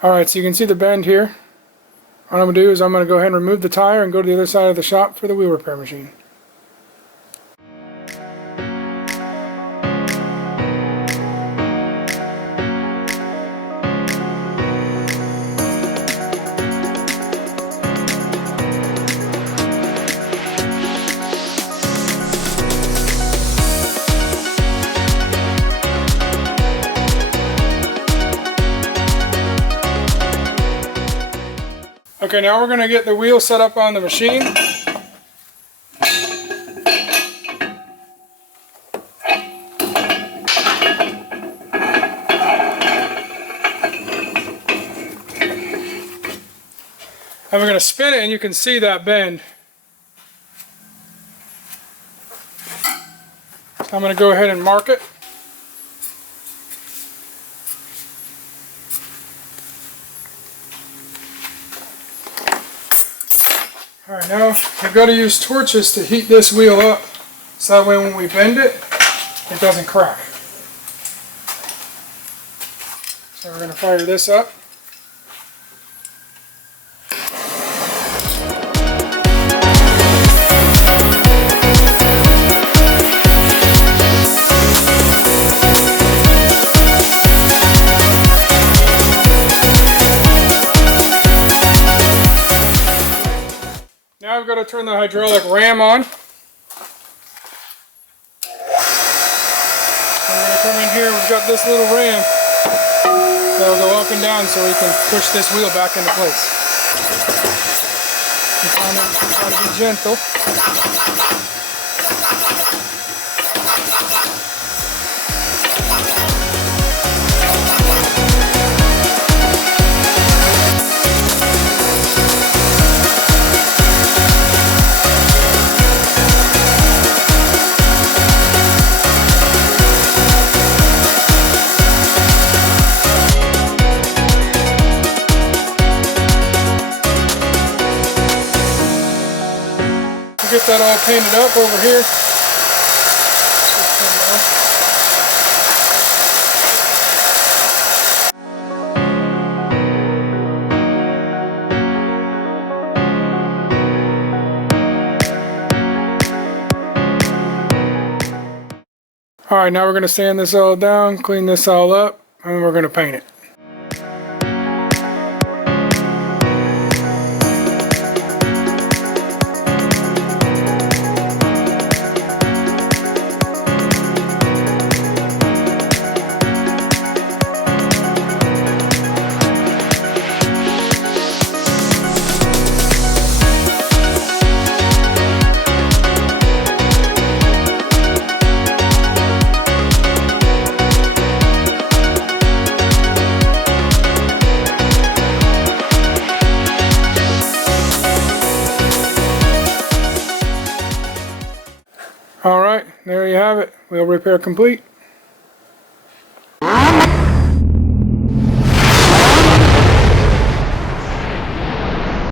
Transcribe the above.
Alright, so you can see the bend here. What I'm going to do is I'm going to go ahead and remove the tire and go to the other side of the shop for the wheel repair machine. Okay, now we're going to get the wheel set up on the machine. And we're going to spin it and you can see that bend. So I'm going to go ahead and mark it. Alright, now we've got to use torches to heat this wheel up so that way when we bend it, it doesn't crack. So we're going to fire this up. Now I've got to turn the hydraulic ram on. I'm going to come in here, we've got this little ram that will go up and down so we can push this wheel back into place. You got to be gentle. Get that all painted up over here. Alright, now we're going to sand this all down, clean this all up, and we're going to paint it. Alright, there you have it. Wheel repair complete.